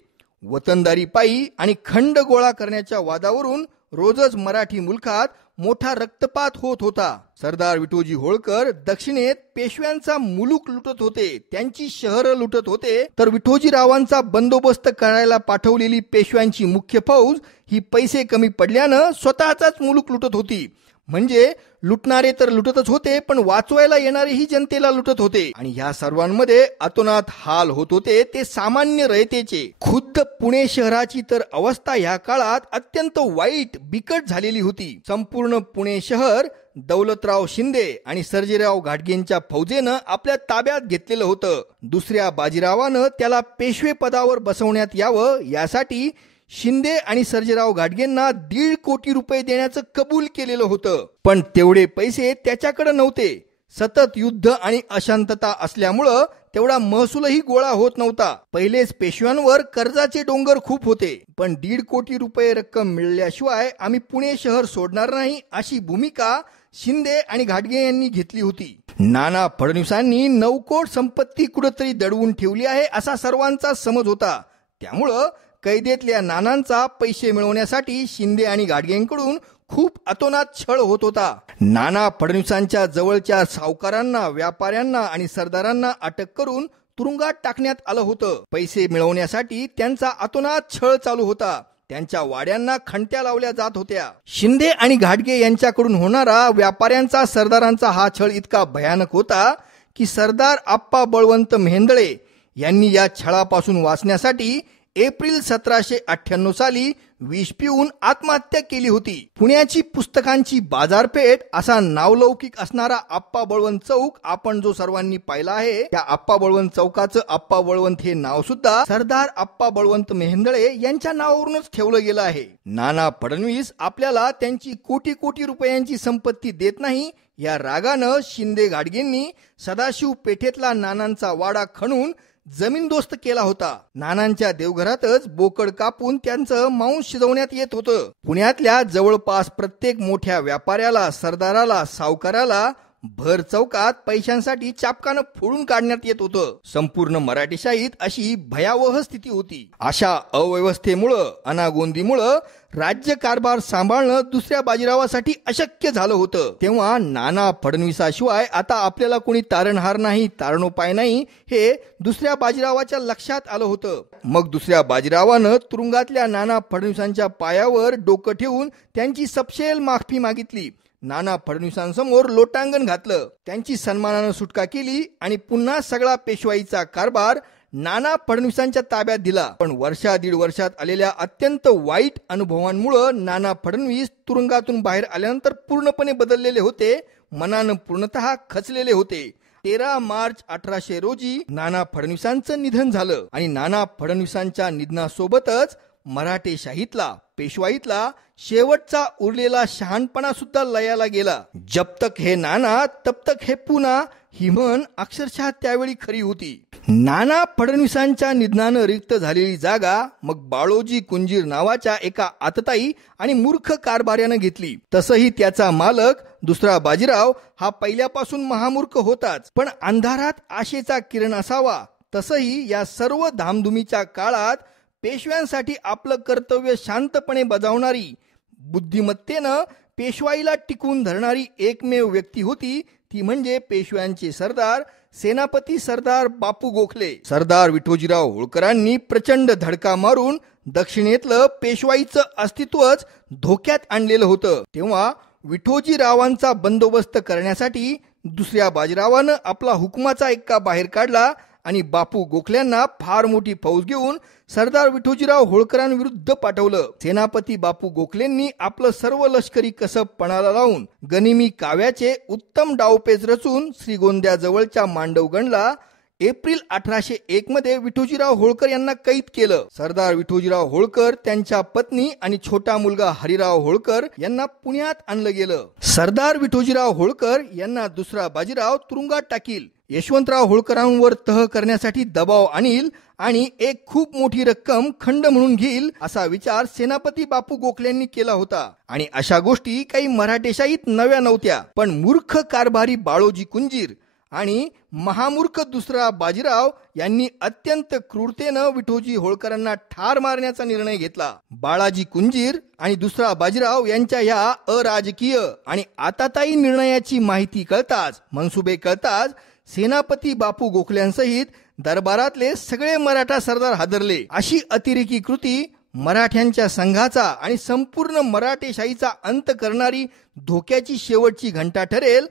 वतनदारी पायी आणि खंड गोळा करण्याच्या वादावरून रोजच मराठी मुलखात मोठा रक्तपात होत होता. सरदार विठोजी होळकर दक्षिणेत पेशव्यांचा मुलूक लुटत होते, त्यांची शहरं लुटत होते, तर विठोजीरावांचा बंदोबस्त करायला पाठवलेली पेशव्यांची मुख्य फौज ही पैसे कमी पडल्यानं स्वतःचाच मुलूक लुटत होती. म्हणजे लुटणारे तर लुटतच होते, पण वाचवायला येणारेही जनतेला लुटत होते. आणि ह्या सर्वांमध्ये अतोनात हाल होत होते ते सामान्य रयतेचे. खुद्द पुणे शहराची तर अवस्था ह्या काळात अत्यंत वाईट बिकट झालेली होती. संपूर्ण पुणे शहर दौलतराव शिंदे आणि सर्जेराव घाटगेंच्या फौजेनं आपल्या ताब्यात घेतलेलं होतं. दुसऱ्या बाजीरावानं त्याला पेशवे पदावर बसवण्यात यावं यासाठी शिंदे आणि सर्जेराव घाटगेंना 1.5 कोटी रुपये देण्याचं कबूल केलेलं होतं. पण तेवढे पैसे त्याच्याकडे नव्हते. सतत युद्ध आणि अशांतता असल्यामुळं तेवढा महसूलही गोळा होत नव्हता. पहिलेच पेशव्यांवर कर्जाचे डोंगर खूप होते, पण 1.5 कोटी रुपये रक्कम मिळाल्याशिवाय आम्ही पुणे शहर सोडणार नाही अशी भूमिका शिंदे आणि घाटगे यांनी घेतली होती. नाना फडणवीसांनी 9 कोट संपत्ती कुठेतरी दडवून ठेवली आहे असा सर्वांचा समज होता. त्यामुळं कैदेतल्या नानांचा पैसे मिळवण्यासाठी शिंदे आणि घाटगेंकडून खूप अतोनात छळ होत होता. नाना फडणवीसांच्या जवळच्या सावकारांना, व्यापाऱ्यांना आणि सरदारांना अटक करून तुरुंगात टाकण्यात आलं होतं. पैसे मिळवण्यासाठी त्यांचा अतोनात छळ चालू होता. त्यांच्या वाड्यांना खंट्या लावल्या जात होत्या. शिंदे आणि घाटगे यांच्याकडून होणारा व्यापाऱ्यांचा, सरदारांचा हा छळ इतका भयानक होता की सरदार आप्पा बळवंत मेहेंदळे यांनी या छळापासून वाचण्यासाठी एप्रिल 1798 साली विष पिऊन आत्महत्या केली होती. पुण्याची पुस्तकांची बाजारपेठ असा नावलौकिक असणारा आप्पा बळवंत चौक आपण जो सर्वांनी पाहिला आहे, त्या आप्पा बळवंत चौकाचं आप्पा बळवंत हे नाव सुद्धा सरदार आप्पा बळवंत मेहेंदळे यांच्या नावावरूनच ठेवलं गेलं आहे. नाना फडणवीस आपल्याला त्यांची कोटी कोटी रुपयांची संपत्ती देत नाही या रागानं शिंदे घाटगेंनी सदाशिव पेठेतला नानांचा वाडा खणून जमीनदोस्त केला होता. नानांच्या देवघरातच बोकड कापून त्यांचं मांस शिजवण्यात येत होतं. पुण्यातल्या जवळपास प्रत्येक मोठ्या व्यापाऱ्याला, सरदाराला, सावकाराला भर चौकात पैशांसाठी चापकानं फोडून काढण्यात येत होतं. संपूर्ण मराठेशाहीत अशी भयावह स्थिती होती. अशा अव्यवस्थेमुळं, अनागोंदीमुळं राज्यकारभार सांभाळणं दुसऱ्या बाजीरावासाठी अशक्य झालं होतं. तेव्हा नाना फडणवीसाशिवाय आता आपल्याला कोणी तारणहार नाही, तारणोपाय नाही हे दुसऱ्या बाजीरावाच्या लक्षात आलं होतं. मग दुसऱ्या बाजीरावानं तुरुंगातल्या नाना फडणवीसांच्या पायावर डोकं ठेवून त्यांची सपशेल माफी मागितली. नाना फडणवीसांसमोर लोटांगण घातलं, त्यांची सन्मानानं सुटका केली आणि पुन्हा सगळा पेशवाईचा कारभार नाना फडणवीसांच्या ताब्यात दिला. पण 1.5 वर्षात आलेल्या अत्यंत वाईट अनुभवांमुळे नाना फडणवीस तुरुंगातून बाहेर आल्यानंतर पूर्णपणे बदललेले होते, मनानं पूर्णतः खचलेले होते. 13 मार्च 1800 रोजी नाना फडणवीसांचं निधन झालं आणि नाना फडणवीसांच्या निधनासोबतच मराठेशाहीतला पेशवाईतला शेवटचा उरलेला शहाणपणा सुद्धा लयाला गेला. जब तक है नाना तब तक है पुना ही म्हण अक्षरशः त्यावेळी खरी होती. नाना फडणवीसांच्या निधनानं रिक्त झालेली जागा मग बाळोजी कुंजीर नावाच्या एका आतताई आणि मूर्ख कारभार्यानं घेतली. तसंही त्याचा मालक दुसरा बाजीराव हा पहिल्यापासून महामूर्ख होताच, पण अंधारात आशेचा किरण असावा तसंही या सर्व धामधुमीच्या काळात पेशव्यांसाठी आपलं कर्तव्य शांतपणे बजावणारी, बुद्धिमत्तेनं पेशवाईला टिकवून धरणारी एकमेव व्यक्ती होती ती म्हणजे पेशव्यांचे सरदार सेनापती सरदार बापू गोखले. सरदार विठोजीराव होळकरांनी प्रचंड धडका मारून दक्षिणेतलं पेशवाईचं अस्तित्वच धोक्यात आणलेलं होतं. तेव्हा विठोजीरावांचा बंदोबस्त करण्यासाठी दुसऱ्या बाजीरावानं आपला हुकुमाचा एक्का बाहेर काढला आणि बापू गोखल्यांना फार मोठी फौज घेऊन सरदार विठोजीराव होळकरांविरुद्ध पाठवलं. सेनापती बापू गोखलेंनी आपलं सर्व लष्करी कसब पणाला लावून गनिमी काव्याचे उत्तम डावपेच रचून श्रीगोंद्याजवळच्या मांडवगणला एप्रिल 1801 मध्ये विठोजीराव होळकर यांना कैद केलं. सरदार विठोजीराव होळकर, त्यांच्या पत्नी आणि छोटा मुलगा हरिराव होळकर यांना पुण्यात आणलं गेलं. सरदार विठोजीराव होळकर यांना दुसरा बाजीराव तुरुंगात टाकील, यशवंतराव होळकरांवर तह करण्यासाठी दबाव आणील आणि एक खूप मोठी रक्कम खंड म्हणून घेईल असा विचार सेनापती बापू गोखल्यांनी केला होता. आणि अशा गोष्टी काही मराठेशाहीत नव्या नव्हत्या, पण मूर्ख कारभारी बाळोजी कुंजीर आणि महामूर्ख दुसरा बाजीराव यांनी अत्यंत क्रूरतेनं विठोजी होळकरांना ठार मारण्याचा निर्णय घेतला. बाळाजी कुंजीर आणि दुसरा बाजीराव यांच्या या अराजकीय आणि आताताई निर्णयाची माहिती कळताच, मनसुबे कळताच सेनापती बापू गोखल्यांसहित दरबारातले सगळे मराठा सरदार हादरले. अशी अतिरेकी कृती मराठ्यांच्या संघाचा आणि संपूर्ण मराठेशाहीचा अंत करणारी धोक्याची शेवटची घंटा ठरेल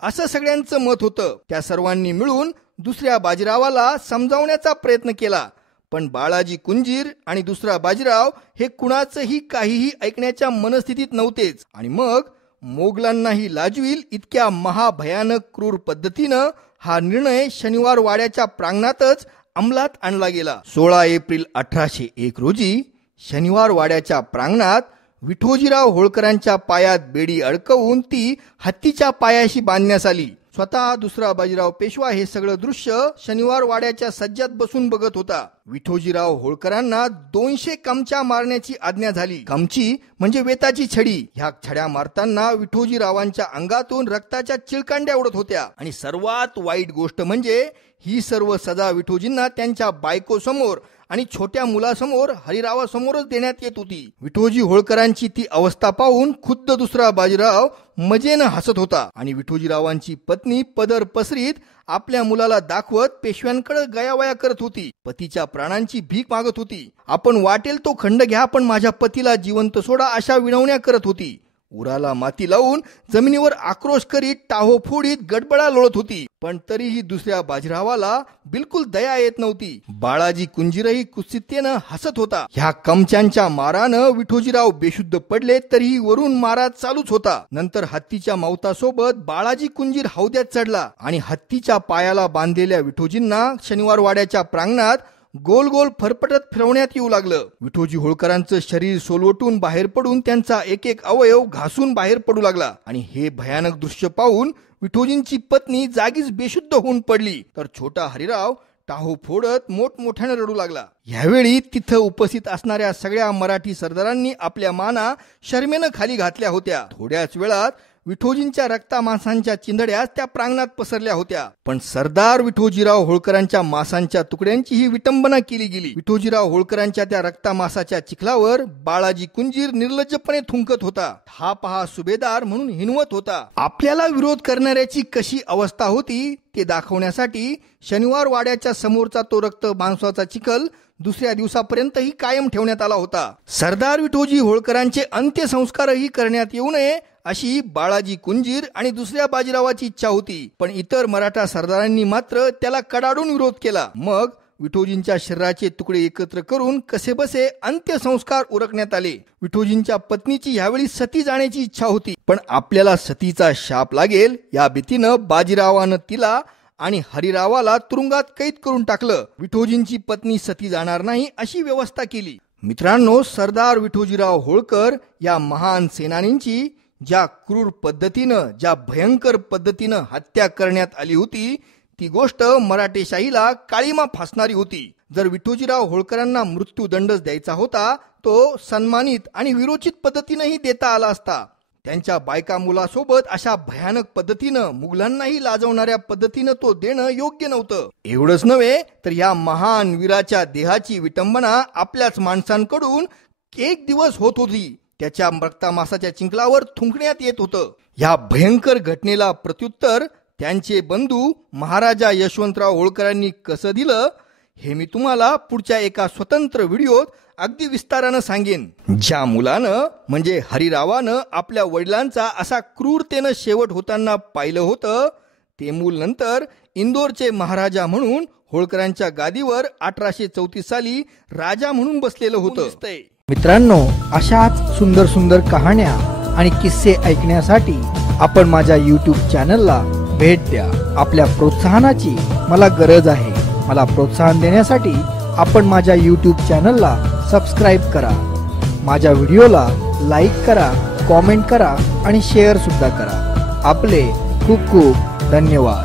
असं सगळ्यांचं मत होतं. त्या सर्वांनी मिळून दुसऱ्या बाजीरावाला समजावण्याचा प्रयत्न केला, पण बाळाजी कुंजीर आणि दुसरा बाजीराव हे कुणाचंही काहीही ऐकण्याच्या मनस्थितीत नव्हतेच. आणि मग मोगलांनाही लाजवील इतक्या महाभयानक क्रूर पद्धतीनं हा निर्णय शनिवार वाड्याच्या प्रांगणातच अंमलात आणला गेला. 16 एप्रिल 1801 रोजी शनिवार वाड्याच्या प्रांगणात विठोजीराव होळकरांच्या पायात बेडी अडकवून ती हत्तीच्या पायाशी बांधण्यात आली. स्वतः दुसरा बाजीराव पेशवा हे सगळं दृश्य शनिवार वाड्याच्या सज्जात बसून बघत होता. विठोजीराव होळकरांना 200 कमच्या मारण्याची आज्ञा झाली. कमची म्हणजे वेताची छडी. ह्या छड्या मारताना विठोजीरावांच्या अंगातून रक्ताच्या चिळकांड्या उडत होत्या. आणि सर्वात वाईट गोष्ट म्हणजे ही सर्व सजा विठोजींना त्यांच्या बायको समोर आणि छोट्या मुलासमोर हरिरावासमोरच देण्यात येत होती. विठोजी होळकरांची ती अवस्था पाहून खुद्द दुसरा बाजीराव मजेनं हसत होता आणि विठोजीरावांची पत्नी पदर पसरीत आपल्या मुलाला दाखवत पेशव्यांकडे गयावया करत होती. पतीच्या प्राणांची भीक मागत होती. आपण वाटेल तो खंड घ्या, पण माझ्या पतीला जिवंत सोडा अशा विनवण्या करत होती. उराला माती लावून जमिनीवर आक्रोश करीत टाहो फोडीत गडबडा लोळत होती. पण तरीही दुसऱ्या बाजीरावाला बिलकुल दया येत नव्हती. बाळाजी कुंजीरही कुत्सितेनं हसत होता. ह्या कमच्यांच्या मारानं विठोजीराव बेशुद्ध पडले, तरीही वरून मारा चालूच होता. नंतर हत्तीच्या मावतासोबत बाळाजी कुंजीर हौद्यात चढला आणि हत्तीच्या पायाला बांधलेल्या विठोजींना शनिवार वाड्याच्या प्रांगणात गोल गोल फरफटत फिरवण्यात येऊ लागलं. विठोजी होळकरांचं शरीर सोलवटून बाहेर पडून त्यांचा एक एक अवयव घासून बाहेर पडू लागला. आणि हे भयानक दृश्य पाहून विठोजींची पत्नी जागीच बेशुद्ध होऊन पडली, तर छोटा हरिराव टाहो फोडत मोठमोठ्याने रडू लागला. यावेळी तिथं उपस्थित असणाऱ्या सगळ्या मराठी सरदारांनी आपल्या माना शर्मेनं खाली घातल्या होत्या. थोड्याच वेळात विठोजींच्या रक्ता मांसांच्या चिंधड्या त्या प्रांगणात पसरल्या होत्या. पण सरदार विठोजीराव होळकरांच्या मांसांच्या तुकड्यांची ही विटंबना केली गेली. विठोजीराव होळकरांच्या त्या रक्ता मांसाच्या चिखलावर बाळाजी कुंजीर निर्लज्जपणे थुंकत होता. हा पहा सुभेदार म्हणून हिनवत होता. आपल्याला विरोध करणाऱ्याची कशी अवस्था होती ते दाखवण्यासाठी शनिवार वाड्याच्या समोरचा तो रक्त मांसाचा चिखल दुसऱ्या दिवसापर्यंतही कायम ठेवण्यात आला होता. सरदार विठोजी होळकरांचे अंत्यसंस्कारही करण्यात येऊ नये अशी बाळाजी कुंजीर आणि दुसऱ्या बाजीरावाची इच्छा होती. पण इतर मराठा सरदारांनी मात्र त्याला कडाडून विरोध केला. मग विठोजींच्या शरीराचे तुकडे एकत्र करून कसेबसे अंत्यसंस्कार उरकण्यात आले. विठोजींच्या पत्नीची यावेळी सती जाण्याची इच्छा होती, पण आपल्याला सतीचा शाप लागेल या भीतीनं बाजीरावानं तिला आणि हरिरावाला तुरुंगात कैद करून टाकलं. विठोजींची पत्नी सती जाणार नाही अशी व्यवस्था केली. मित्रांनो, सरदार विठोजीराव होळकर या महान सेनानींची ज्या क्रूर पद्धतीनं, ज्या भयंकर पद्धतीनं हत्या करण्यात आली होती, ती गोष्ट मराठेशाहीला काळीमा फासणारी होती. जर विठोजीराव होळकरांना मृत्यूदंडच द्यायचा होता, तो सन्मानित आणि विरोचित पद्धतीनेही देता आला असता. त्यांच्या बायका मुलासोबत अशा भयानक पद्धतीनं, मुघलांनाही लाजवणाऱ्या पद्धतीनं तो देणं योग्य नव्हतं. एवढंच नव्हे तर या महान वीराच्या देहाची विटंबना आपल्याच माणसांकडून एक दिवस होत होती. त्याच्या रक्तामासाच्या चिंकलावर थुंकण्यात येत होतं. या भयंकर घटनेला प्रत्युत्तर त्यांचे बंधू महाराजा यशवंतराव होळकरांनी कसं दिलं, हे मी तुम्हाला पुढच्या एका स्वतंत्र व्हिडिओत अगदी विस्तारानं सांगेन. ज्या मुलानं म्हणजे हरिरावानं आपल्या वडिलांचा असा क्रूरतेनं शेवट होताना पाहिलं होतं, ते मूल नंतर इंदोरचे महाराजा म्हणून होळकरांच्या गादीवर 1834 साली राजा म्हणून बसलेलं होतं. मित्रांनो, अशाच सुंदर सुंदर कहाण्या आणि किस्से ऐकण्यासाठी आपण माझ्या YouTube चॅनलला भेट द्या. आपल्या प्रोत्साहनाची मला गरज आहे. मला प्रोत्साहन देण्यासाठी आपण माझ्या YouTube चॅनलला सबस्क्राईब करा. माझ्या व्हिडिओला लाईक करा, कॉमेंट करा आणि शेअर सुद्धा करा. आपले खूप खूप धन्यवाद.